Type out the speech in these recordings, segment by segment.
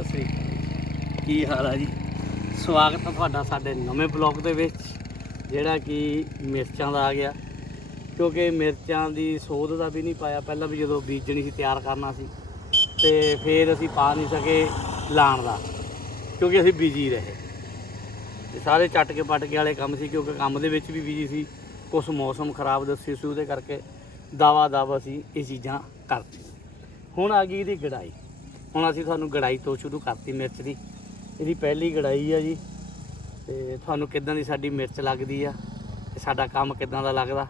ਸਤਿ ਸ੍ਰੀ ਅਕਾਲ ਕੀ ਹਾਲ ਆ ਜੀ? ਸਵਾਗਤ ਹੈ ਤੁਹਾਡਾ ਸਾਡੇ ਨਵੇਂ ਬਲੌਗ ਦੇ ਵਿੱਚ, ਜਿਹੜਾ ਕਿ ਮਿਰਚਾਂ ਦਾ ਆ ਗਿਆ। ਕਿਉਂਕਿ ਮਿਰਚਾਂ ਦੀ ਸੋਧ ਦਾ ਵੀ ਨਹੀਂ ਪਾਇਆ, ਪਹਿਲਾਂ ਵੀ ਜਦੋਂ ਬੀਜਣੀ ਸੀ, ਤਿਆਰ ਕਰਨਾ ਸੀ, ਤੇ ਫਿਰ ਅਸੀਂ ਪਾ ਨਹੀਂ ਸਕੇ ਲਾਣ ਦਾ, ਕਿਉਂਕਿ ਅਸੀਂ ਬਿਜ਼ੀ ਰਹੇ। ਤੇ ਸਾਰੇ ਚੱਟ ਕੇ ਪੱਟ ਕੇ ਵਾਲੇ ਕੰਮ ਸੀ, ਕਿਉਂਕਿ ਕੰਮ ਦੇ ਵਿੱਚ ਵੀ ਬਿਜ਼ੀ ਸੀ। ਕੁਛ ਮੌਸਮ ਖਰਾਬ ਦੱਸੀ ਸੀ ਉਹਦੇ ਕਰਕੇ ਦਾਵਾ ਦਵਾ ਅਸੀਂ ਇਹ ਚੀਜ਼ਾਂ ਕਰਤੀ ਹੁਣ ਆ ਗਈ ਦੀ ਗੜਾਈ। ਹੁਣ ਅਸੀਂ ਤੁਹਾਨੂੰ ਗੜਾਈ ਤੋਂ ਸ਼ੁਰੂ ਕਰਤੀ ਮਿਰਚ ਦੀ। ਇਹਦੀ ਪਹਿਲੀ ਗੜਾਈ ਆ ਜੀ। ਤੇ ਤੁਹਾਨੂੰ ਕਿੱਦਾਂ ਦੀ ਸਾਡੀ ਮਿਰਚ ਲੱਗਦੀ ਆ ਤੇ ਸਾਡਾ ਕੰਮ ਕਿੱਦਾਂ ਦਾ ਲੱਗਦਾ,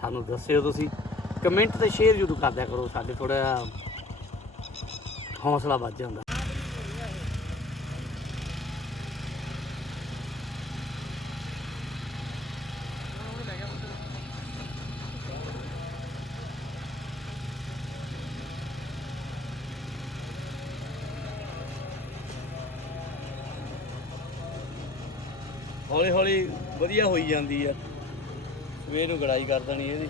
ਸਾਨੂੰ ਦੱਸਿਓ ਤੁਸੀਂ। ਕਮੈਂਟ ਤੇ ਸ਼ੇਅਰ ਜ਼ਰੂਰ ਕਰਦਿਆ ਕਰੋ, ਸਾਡੇ ਥੋੜਾ ਹੌਸਲਾ ਵੱਧ ਜਾਂਦਾ। ਹੌਲੀ ਹੌਲੀ ਵਧੀਆ ਹੋਈ ਜਾਂਦੀ ਆ। ਸਵੇਰ ਨੂੰ ਗੜਾਈ ਕਰ ਦੇਣੀ ਇਹਦੀ।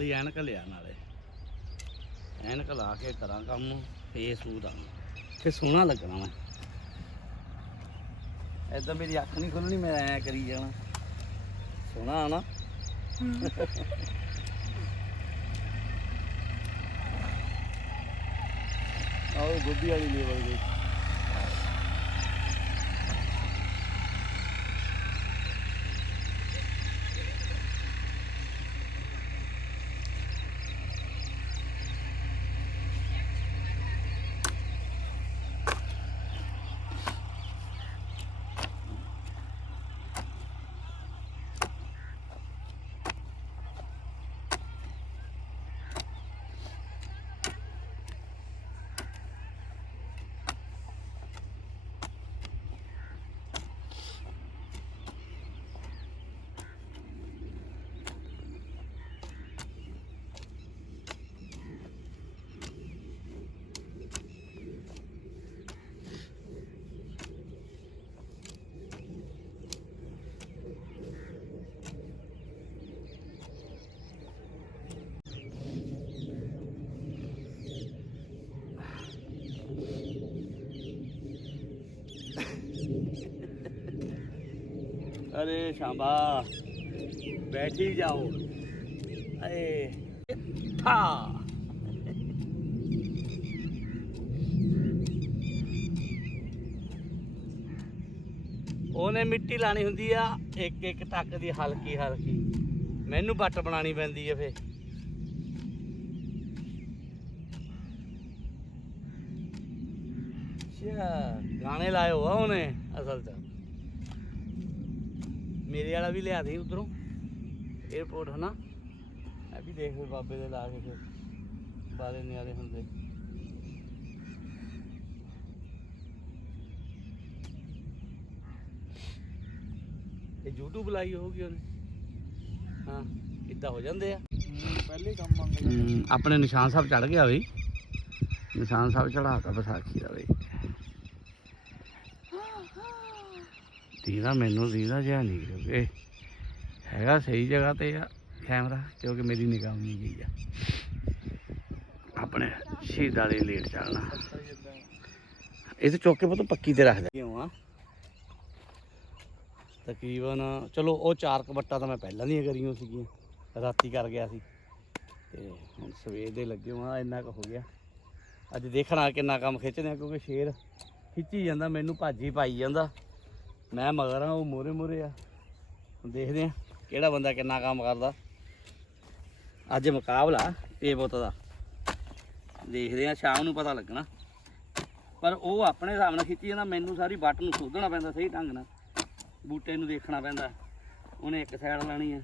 ਕਾਲੀ ਐਨਕ ਲਿਆ ਨਾਲੇ। ਐਨਕ ਲਾ ਕੇ ਕਰਾਂ ਕੰਮ ਫੇਸ ਉਹਦਾ ਤੇ ਸੋਹਣਾ ਲੱਗਣਾ ਮੈਂ। ਐਦਾਂ ਮੇਰੀ ਅੱਖ ਨਹੀਂ ਖੁੱਲਣੀ, ਮੈਂ ਐ ਕਰੀ ਜਾਣਾ। ਸੋਹਣਾ ਆ ਨਾ। ਆਹ ਗੋਭੀ ਵਾਲੀ ਲੇਵਲ ਗਈ। अरे शाबा बैठी जाओ अरे था ਉਹਨੇ ਮਿੱਟੀ ਲਾਣੀ ਹੁੰਦੀ ਆ ਇੱਕ ਇੱਕ ਟੱਕ ਦੀ ਹਲਕੀ ਹਲਕੀ ਮੈਨੂੰ ਬੱਟ ਬਣਾਣੀ ਪੈਂਦੀ ਆ ਫੇ ਅੱਛਾ ਗਾਣੇ ਲਾਏ ਹੋਆ ਉਹਨੇ ਅਸਲ 'ਚ ਮੇਰੇ ਵਾਲਾ ਵੀ ਲਿਆ ਦੇ ਉਧਰੋਂ। 에어ਪੋਰਟ ਹਨਾ। ਮੈਂ ਵੀ ਦੇਖ ਫਿਰ ਬਾਬੇ ਦੇ ਲਾ ਕੇ ਫਿਰ ਬਾਲੇ ਨਿਆਲੇ ਹੁੰਦੇ। ਇਹ YouTube ਲਾਈ ਹੋਊਗੀ ਉਹਨੇ। ਹਾਂ ਇਦਾਂ ਹੋ ਜਾਂਦੇ ਆ। ਪਹਿਲੇ ਕੰਮ ਮੰਗ ਆਪਣੇ ਨਿਸ਼ਾਨ ਸਾਹਿਬ ਚੜ ਗਿਆ ਬਈ। ਨਿਸ਼ਾਨ ਸਾਹਿਬ ਚੜਾਤਾ ਵਿਸਾਖੀ ਦਾ ਬਈ। ਦੀਦਾ, ਮੈਨੂੰ ਦੀਦਾ ਜਿਹਾ ਨਹੀਂ ਕਿਉਂਕਿ ਹੈਗਾ ਸਹੀ ਜਗ੍ਹਾ ਤੇ ਆ ਕੈਮਰਾ, ਕਿਉਂਕਿ ਮੇਰੀ ਨਿਗਾਹ ਨਹੀਂ ਗਈ ਆ। ਆਪਣੇ ਸ਼ਹੀਦ ਵਾਲੀ ਲੇਟ ਚੱਲਣਾ। ਇਹ ਤੇ ਚੁੱਕ ਕੇ ਪੁੱਤ ਪੱਕੀ ਤੇ ਰੱਖ ਦੇ ਕਿਉਂ ਆ? ਤਕਰੀਬਨ, ਚਲੋ ਉਹ ਚਾਰ ਕਬੱਟਾ ਤਾਂ ਮੈਂ ਪਹਿਲਾਂ ਦੀਆਂ ਕਰੀਆਂ ਸੀਗੀਆਂ। ਰਾਤੀ ਕਰ ਗਿਆ ਸੀ। ਤੇ ਹੁਣ ਸਵੇਰ ਦੇ ਲੱਗੇ ਹਾਂ ਇੰਨਾ ਕੁ ਹੋ ਗਿਆ। ਅੱਜ ਦੇਖਣਾ ਕਿੰਨਾ ਕੰਮ ਖਿੱਚਦੇ ਆ, ਕਿਉਂਕਿ ਸ਼ੇਰ ਖਿੱਚੀ ਜਾਂਦਾ, ਮੈਨੂੰ ਭਾਜੀ ਪਾਈ ਜਾਂਦਾ। ਮੈਂ ਮਗਰ ਆ, ਉਹ ਮੋਰੇ ਮੋਰੇ ਆ। ਦੇਖਦੇ ਆ ਕਿਹੜਾ ਬੰਦਾ ਕਿੰਨਾ ਕੰਮ ਕਰਦਾ। ਅੱਜ ਮੁਕਾਬਲਾ ਇਹ ਪੁੱਤ ਦਾ। ਦੇਖਦੇ ਆ ਸ਼ਾਮ ਨੂੰ ਪਤਾ ਲੱਗਣਾ। ਪਰ ਉਹ ਆਪਣੇ ਹਿਸਾਬ ਨਾਲ ਖਿੱਚੀ ਜਾਂਦਾ, ਮੈਨੂੰ ਸਾਰੀ ਵੱਟ ਨੂੰ ਸੋਧਣਾ ਪੈਂਦਾ ਸਹੀ ਢੰਗ ਨਾਲ। ਬੂਟੇ ਨੂੰ ਦੇਖਣਾ ਪੈਂਦਾ। ਉਹਨੇ ਇੱਕ ਸਾਈਡ ਲਾਣੀ ਆ।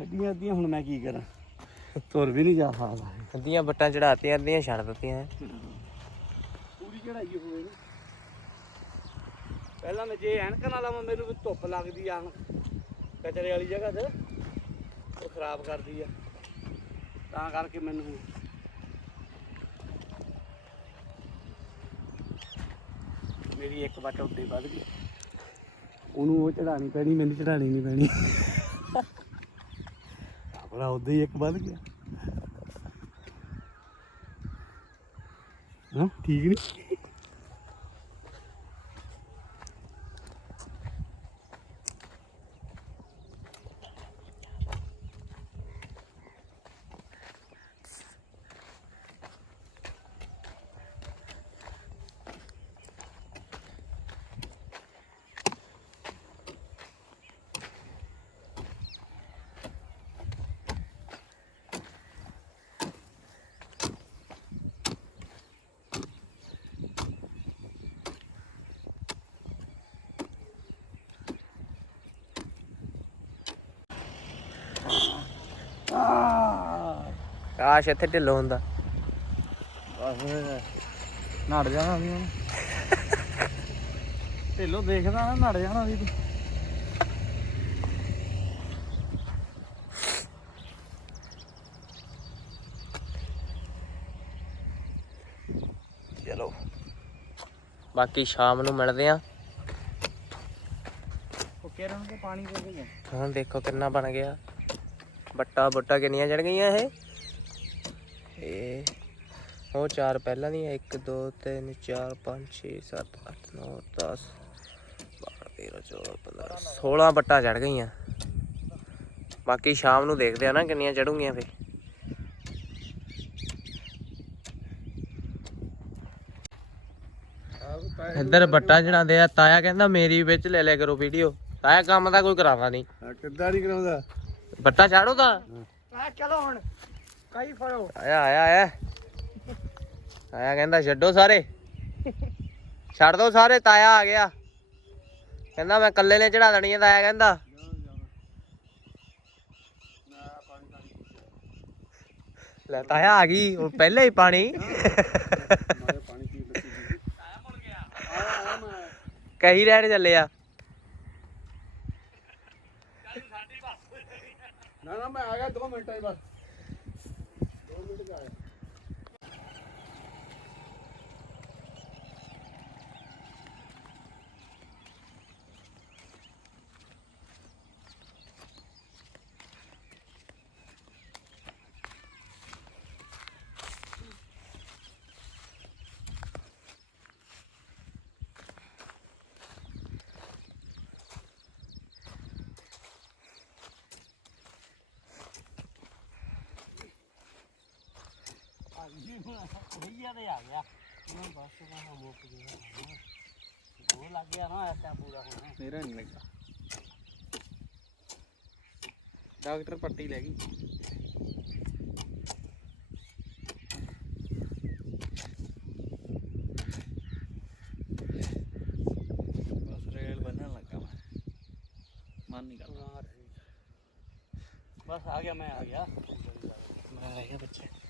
ਛੱਡੀਆਂ ਅੱਧੀਆਂ ਹੁਣ ਮੈਂ ਕੀ ਕਰਾਂ? ਤੁਰ ਵੀ ਨਹੀਂ ਜਾ ਸਕਦਾ। ਅੱਧੀਆਂ ਬੱਟਾਂ ਚੜਾਤੀਆਂ ਅੱਧੀਆਂ ਛੱਡ ਦਿੱਤੀਆਂ। ਪੂਰੀ ਚੜਾਈ ਹੋਵੇ ਨਾ। ਪਹਿਲਾਂ ਮੈਂ ਜੇ ਐਨਕਾਂ ਨਾਲ ਲਾਵਾਂ ਮੈਨੂੰ ਵੀ ਧੁੱਪ ਲੱਗਦੀ ਆ ਕਚਰੇ ਵਾਲੀ ਜਗ੍ਹਾ ਤੇ। ਉਹ ਖਰਾਬ ਕਰਦੀ ਆ। ਤਾਂ ਕਰਕੇ ਮੈਨੂੰ ਮੇਰੀ ਇੱਕ ਵੱਟ ਉੱਤੇ ਵੱਧ ਗਈ। ਉਹਨੂੰ ਉਹ ਚੜਾਣੀ ਪੈਣੀ ਮੈਨੂੰ ਚੜਾਣੀ ਨਹੀਂ ਪੈਣੀ। ਆਪਣਾ ਉਦੋਂ ਹੀ ਇੱਕ ਵੱਧ ਗਿਆ। ਹਾਂ ਠੀਕ ਨਹੀਂ ਕਾਸ਼ ਇੱਥੇ ਢਿੱਲੋ ਹੁੰਦਾ। ਬਸ ਨੜ ਜਾਣਾ ਵੀ ਹੁਣ। ਢਿੱਲੋ ਦੇਖਦਾ ਨਾ ਨੜ ਜਾਣਾ ਵੀ ਤੂੰ। ਚਲੋ। ਬਾਕੀ ਸ਼ਾਮ ਨੂੰ ਮਿਲਦੇ ਆ। ਉਹ ਰਹੇ ਕਿ ਪਾਣੀ ਦੇ ਦੇ ਹੁਣ ਦੇਖੋ ਕਿੰਨਾ ਬਣ ਗਿਆ। ਬੱਟਾ ਬੁੱਟਾ ਕਿੰਨੀਆਂ ਚੜ ਗਈਆਂ ਇਹ। ਇਹ ਉਹ ਚਾਰ ਪਹਿਲਾਂ ਦੀਆਂ 1 2 3 4 5 6 7 8 9 10 12 13 14 15 16 ਬੱਟਾ ਚੜ ਗਈਆਂ। ਬਾਕੀ ਸ਼ਾਮ ਨੂੰ ਦੇਖਦੇ ਆ ਨਾ ਕਿੰਨੀਆਂ ਚੜੂਗੀਆਂ ਫੇ ਇੱਧਰ ਬੱਟਾ ਚੜਾਉਂਦੇ ਆ ਤਾਇਆ ਕਹਿੰਦਾ ਮੇਰੀ ਵਿੱਚ ਲੈ ਲਿਆ ਕਰੋ ਵੀਡੀਓ ਤਾਇਆ ਕੰਮ ਤਾਂ ਕੋਈ ਕਰਾਉਂਦਾ ਨਹੀਂ। ਕਿੱਦਾਂ ਨਹੀਂ ਕਰਾਉਂਦਾ? ਬੱਟਾ ਚਾੜੋ ਤਾਂ। ਚਲੋ ਹੁਣ। ਕਈ ਫੜੋ? ਆਇਆ ਆਇਆ ਆਇਆ। ਆਇਆ ਕਹਿੰਦਾ ਛੱਡੋ ਸਾਰੇ। ਛੱਡ ਦੋ ਸਾਰੇ ਤਾਇਆ ਆ ਗਿਆ। ਕਹਿੰਦਾ ਮੈਂ ਇਕੱਲੇ ਨੇ ਚੜਾ ਦੇਣੀ ਹੈ ਤਾਇਆ ਕਹਿੰਦਾ। ਲੈ ਤਾਇਆ ਆ ਗਈ ਉਹ ਪਹਿਲੇ ਹੀ ਪਾਣੀ। ਪਾਣੀ ਪੀ ਲੱਗੀ ਕਹੀ ਰਹਿਣ ਚੱਲੇ ਆ। ਨਾ ਨਾ ਮੈਂ ਆ ਗਿਆ 2 ਮਿੰਟਾਂ ਹੀ ਬਸ। ਭਈਆ ਤੇ ਆ ਗਿਆ। ਉਹ ਬਸ ਉਹ ਮੁੱਕ ਗਿਆ। ਉਹ ਲੱਗ ਗਿਆ ਨਾ ਐਸਾ ਪੂਰਾ ਹੁਣ। ਮੇਰਾ ਨਹੀਂ ਲੱਗਾ। ਡਾਕਟਰ ਪੱਟੀ ਲੈ ਗਈ। ਬਸ ਰੇਲ ਬੰਨਣ ਲੱਗਾ ਮੈਂ। ਮਨ ਨਹੀਂ ਕਰਦਾ। ਬਸ ਆ ਗਿਆ ਮੈਂ ਆ ਗਿਆ। ਮੈਂ ਰਹਿ ਗਿਆ ਬੱਚੇ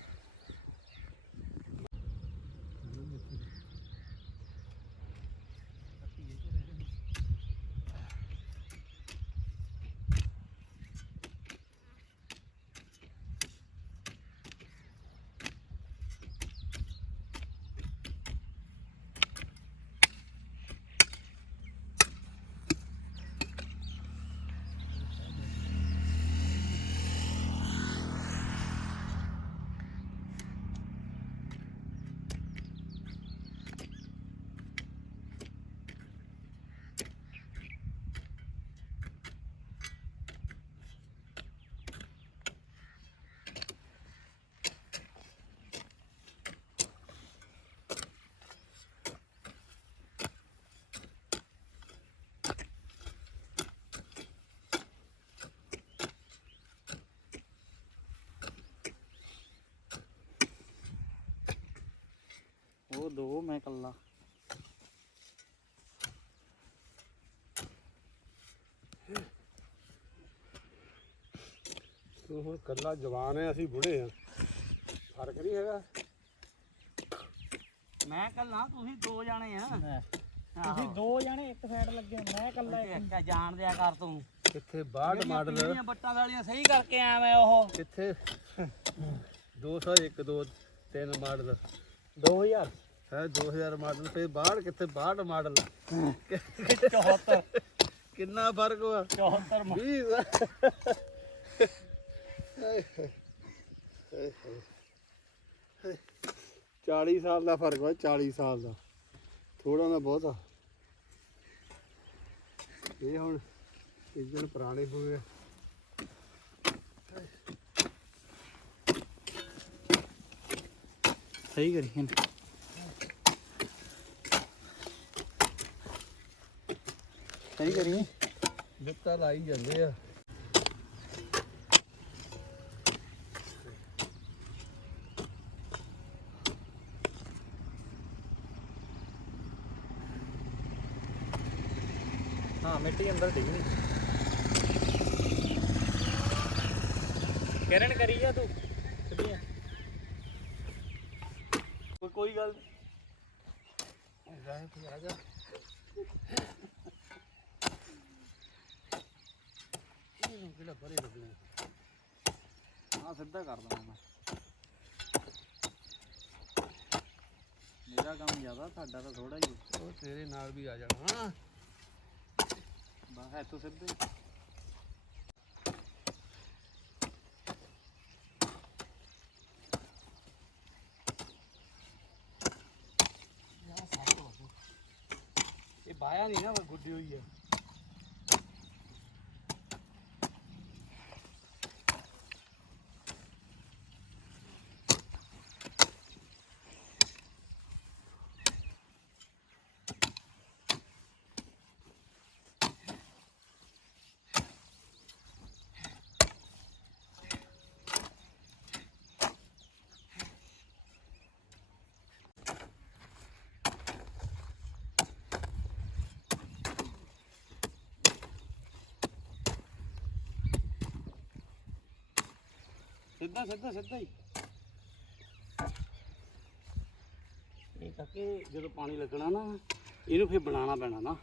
ਦੋ ਮੈਂ ਕੱਲਾ ਤੂੰ ਹੁਣ ਕੱਲਾ ਜਵਾਨ ਹੈ ਅਸੀਂ ਬੁੜੇ ਆ। ਫ਼ਰਕ ਨਹੀਂ ਹੈਗਾ। ਮੈਂ ਕੱਲਾ ਤੁਸੀਂ ਦੋ ਜਾਣੇ ਆ। ਤੁਸੀਂ ਦੋ ਜਣੇ ਇੱਕ ਸਾਈਡ ਲੱਗੇ ਮੈਂ ਕੱਲਾ ਇੱਕ। ਜਾਣ ਦਿਆ ਕਰ ਤੂੰ। ਕਿੱਥੇ 62 ਮਾਡਲ ਜਿਹੜੀਆਂ ਬੱਟਾਂ ਵਾਲੀਆਂ ਸਹੀ ਕਰਕੇ ਆਇਆ ਮੈਂ ਉਹ। ਕਿੱਥੇ? 201 2 3 ਮਾਡਲ 2000 ਹੈ 2000 ਮਾਡਲ ਤੇ 62 ਕਿੱਥੇ 62 ਮਾਡਲ 74 ਕਿੰਨਾ ਫ਼ਰਕ ਹੋਆ 74 20 40 ਸਾਲ ਦਾ ਫ਼ਰਕ ਵਾ 40 ਸਾਲ ਦਾ। ਥੋੜਾ ਨਾ ਬਹੁਤਾ ਇਹ ਹੁਣ ਇੰਜਨ ਪੁਰਾਣੇ ਹੋ ਗਏ ਸਹੀ ਕਰੀ ਇਹਨੇ। ਸਹੀ ਕਰੀ ਦਿੱਤਾ ਲਾਈ ਜਾਂਦੇ ਆ। ਹਾਂ ਮਿੱਟੀ ਅੰਦਰ ਡਿੱਗਣੀ ਕਿਰਨ ਕਰੀ ਜਾ ਤੂੰ ਸਿੱਧੀਆਂ ਕੋਈ ਕੋਈ ਇਹਨੂੰ ਕਿਹੜਾ ਪਰੇ ਲੱਗਣਾ ਹਾਂ ਸਿੱਧਾ ਕਰ ਦਵਾਂ ਮੈਂ ਮੇਰਾ ਕੰਮ ਜ਼ਿਆਦਾ ਤੁਹਾਡਾ ਤਾਂ ਥੋੜਾ ਹੀ ਹੈ। ਉਹ ਤੇਰੇ ਨਾਲ ਵੀ ਆ ਜਾਣਾ ਬਸ ਇੱਥੋਂ ਸਿੱਧੇ ਹੀ। ਇਹ ਬਾਇਆ ਨਹੀਂ ਨਾ ਗੁੱਡੀ ਹੋਈ ਹੈ ਸਿੱਧਾ ਸਿੱਧਾ ਸਿੱਧਾ ਹੀ। ਇਹ ਕਰਕੇ ਜਦੋਂ ਪਾਣੀ ਲੱਗਣਾ ਨਾ ਇਹਨੂੰ ਫਿਰ ਬਣਾਉਣਾ ਪੈਣਾ ਨਾ।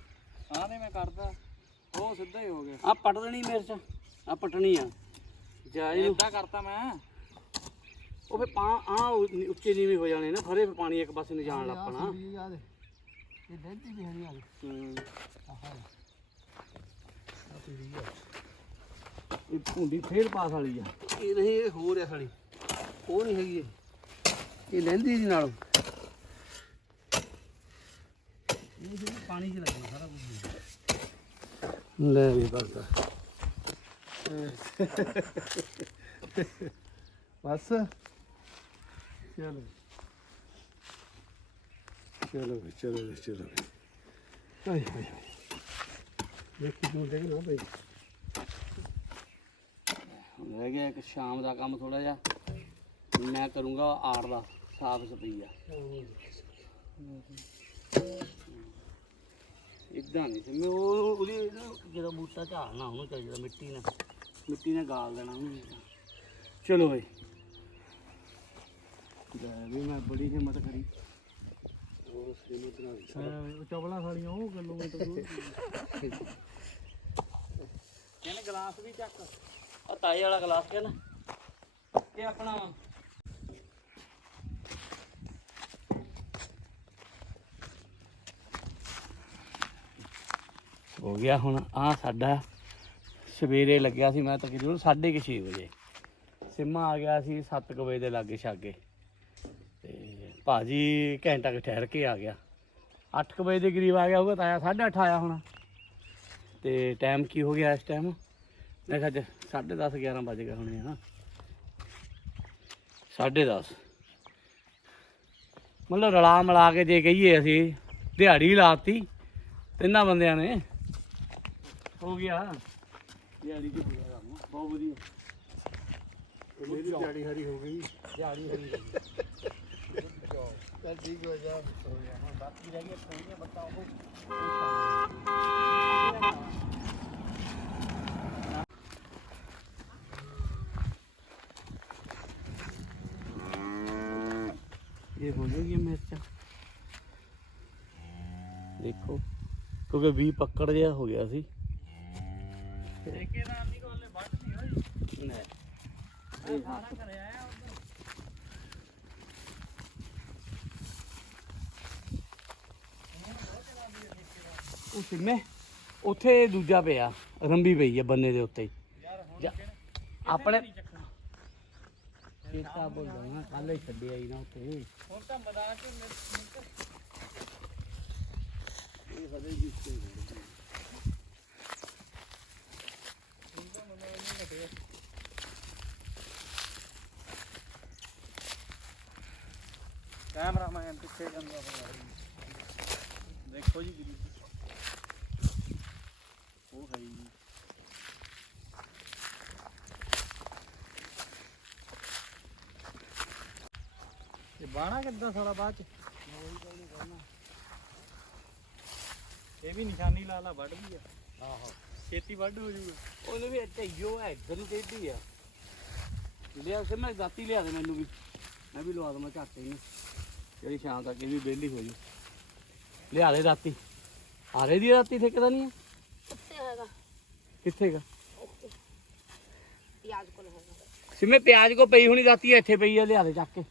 ਆਹ ਨੇ ਮੈਂ ਕਰਦਾ। ਉਹ ਸਿੱਧਾ ਹੀ ਹੋ ਗਿਆ। ਆ ਪੱਟ ਦੇਣੀ ਮਿਰਚ ਆ ਪਟਣੀ ਆ। ਜਾ ਇਹਨੂੰ। ਇਦਾਂ ਕਰਤਾ ਮੈਂ। ਉਹ ਫਿਰ ਪਾ ਆ ਉੱਚੇ ਨੀਵੇਂ ਹੋ ਜਾਣੇ ਨਾ ਫਰੇ ਫਿਰ ਪਾਣੀ ਇੱਕ ਪਾਸੇ ਨੂੰ ਜਾਣ ਲੱਗ ਪਣਾ। ਇਹ ਲੈਂਦੀ ਵੀ ਹਣੀ ਆ। ਹੂੰ। ਆਹ ਆ ਪੀੜੀ ਆ ਇਹ ਭੁੰਡੀ ਫੇਰ ਪਾਸ ਵਾਲੀ ਆ। ਇਹ ਨਹੀਂ ਇਹ ਹੋਰ ਆ ਸਾਲੀ। ਉਹ ਨਹੀਂ ਹੈਗੀ ਇਹ। ਇਹ ਲੈਂਦੀ ਦੀ ਨਾਲ। ਇਹ ਜਿਹੜੀ ਪਾਣੀ 'ਚ ਲੱਗਣਾ ਸਾਰਾ ਕੁਝ ਲੈ ਵੀ ਕਰਦਾ ਬਸ। ਚਲੋ। ਚਲੋ ਵੀ, ਚਲੋ ਵੀ, ਚਲੋ ਵੀ। ਹਾਏ ਹਾਏ ਹਾਏ। ਦੇਖੀ ਤੂੰ ਦੇਖ ਨਾ ਭਾਈ ਰਹਿ ਗਿਆ ਇੱਕ ਸ਼ਾਮ ਦਾ ਕੰਮ ਥੋੜਾ ਜਿਹਾ। ਮੈਂ ਕਰੂੰਗਾ ਆੜ ਦਾ ਸਾਫ਼ ਸਫਾਈਆ ਇਦਾਂ ਨਹੀਂ ਮੈਂ ਉਹ ਉਹਦੀ ਜਦੋਂ ਬੂਟਾ ਝਾੜਨਾ ਉਹਨੂੰ ਚਾਹੀਦਾ ਮਿੱਟੀ ਨਾਲ। ਮਿੱਟੀ ਨਾਲ ਗਾਲ ਦੇਣਾ ਉਹਨੂੰ। ਚਲੋ ਬਈ। ਲੈ ਵੀ ਮੈਂ ਬੜੀ ਹਿੰਮਤ ਕਰੀ। ਉਹ ਸਿਮਤ ਨਾਲ ਚਵਲਾ ਸਾਲੀਆਂ ਉਹ ਕਿਲੋਮੀਟਰ ਦੂਰ ਕਹਿੰਦੇ ਗਲਾਸ ਵੀ ਚੱਕ। ਆ ਤਾਏ ਵਾਲਾ ਗਲਾਸ ਕਹਿੰਦਾ ਇਹ ਆਪਣਾ ਵਾ। ਹੋ ਗਿਆ ਹੁਣ ਆ ਸਾਡਾ ਸਵੇਰੇ ਲੱਗਿਆ ਸੀ, ਮੈਂ ਤਕਰੀਬਨ 6:30 ਵਜੇ। ਸਿੰਮਾ ਆ ਗਿਆ ਸੀ 7 ਵਜੇ ਦੇ ਲਾਗੇ ਛਾਗੇ। ਤੇ ਭਾਜੀ ਘੰਟਾ ਕੁ ਠਹਿਰ ਕੇ ਆ ਗਿਆ। 8 ਵਜੇ ਦੇ ਕਰੀਬ ਆ ਗਿਆ ਹੋਊਗਾ, ਤਾਇਆ 8:30 ਆਇਆ ਹੋਣਾ। ਤੇ ਟਾਈਮ ਕੀ ਹੋ ਗਿਆ ਇਸ ਟਾਈਮ ਮੈਂ ਕਿਹਾ 10:30 11 ਵਜ ਗਏ ਹੋਣੇ ਹਾਂ 10:30 ਮਤਲਬ ਰਲਾ ਮਿਲਾ ਕੇ ਜੇ ਕਹੀਏ ਅਸੀਂ ਦਿਹਾੜੀ ਲਾਤੀ ਤਿੰਨਾਂ ਬੰਦਿਆਂ ਨੇ। ਹੋ ਗਿਆ। ਦਿਹਾੜੀ ਦੀ ਹੋ ਗਿਆ ਕੰਮ। ਬਹੁਤ ਵਧੀਆ। ਮੇਰੀ ਦਿਹਾੜੀ ਹਰੀ ਹੋ ਗਈ। ਦਿਹਾੜੀ ਹੋ ਗਈ। ਚੱਲ ਠੀਕ ਹੋ ਜਾ। ਬਾਕੀ ਰਹਿ ਪੌਂਦੇ ਬੱਟਾ ਉਹ। ਇਹ ਹੋ ਜਾਏਗੀ ਮਿਰਚਾਂ। ਦੇਖੋ ਕਿਉਂਕਿ ਵੀ ਪੱਕੜ ਜਿਹਾ ਹੋ ਗਿਆ ਸੀ। ਠੇਕੇ ਨਾਲ ਨਹੀਂ ਕੋਲੇ ਵੱਢ ਨਹੀਂ ਹੋਈ। ਨਹੀਂ ਇਹ ਸਾਰਾ ਘਰੇ ਆਇਆ ਉਧਰ। ਉਹ ਸਿੰਮੇ ਉੱਥੇ ਦੂਜਾ ਪਿਆ ਰੰਬੀ ਪਈ ਆ ਬੰਨੇ ਦੇ ਉੱਤੇ। ਹੀ। ਆਪਣੇ ਚੇਤਾ ਬੋਲਦਾ ਨਾ ਕੱਲ ਹੀ ਛੱਡਿਆ ਹੀ ਨਾ ਉੱਥੇ। ਹੁਣ ਤਾਂ ਮੈਦਾਨ ਚ ਇਹ ਹਦੇ ਵੀ ਕੈਮਰਾਮੈਨ ਪਿੱਛੇ ਜਾਂਦਾ ਦੇਖੋ ਜੀ ਗਿਰੀ ਉਹ ਹੈ ਜੀ ਇਹ ਬਾਣਾ ਕਿੱਦਾਂ ਸਾਰਾ ਬਾਅਦ ਚ? ਇਹ ਵੀ ਨਿਸ਼ਾਨੀ ਲਾ ਲਾ ਵੱਢ ਵੀ ਆ। ਆਹੋ। ਛੇਤੀ ਵੱਢ ਹੋ ਜੂਗਾ। ਉਹਨੂੰ ਵੀ ਇੱਥੇ ਯੋ ਹੈ ਇੱਧਰ ਨੂੰ ਚਾਹੀਦੀ ਆ। ਲਿਆ ਸੇ ਮੈਂ ਦਾਤੀ ਲਿਆ ਦੇ ਮੈਨੂੰ ਵੀ। ਮੈਂ ਵੀ ਲਵਾ ਦਵਾਂ ਝਾਟੇ ਨੂੰ ਜਿਹੜੀ ਸ਼ਾਮ ਤੱਕ ਇਹ ਵੀ ਵਿਹਲੀ ਹੋ ਜੂ। ਲਿਆ ਦੇ ਦਾਤੀ। ਆਰੇ ਦੀ ਦਾਤੀ ਠੇਕਦਾ ਨਹੀਂ ਹੈ ਕਿੱਥੇ ਹੈਗਾ? ਕਿੱਥੇ ਗਾ ਪਿਆਜ਼ ਕੋਲ ਹੈਗਾ। ਸਿਮੇ ਪਿਆਜ਼ ਕੋ ਪਈ ਹੋਣੀ ਦਾਤੀ ਇੱਥੇ ਪਈ ਆ ਲਿਆ ਦੇ ਚੱਕ ਕੇ।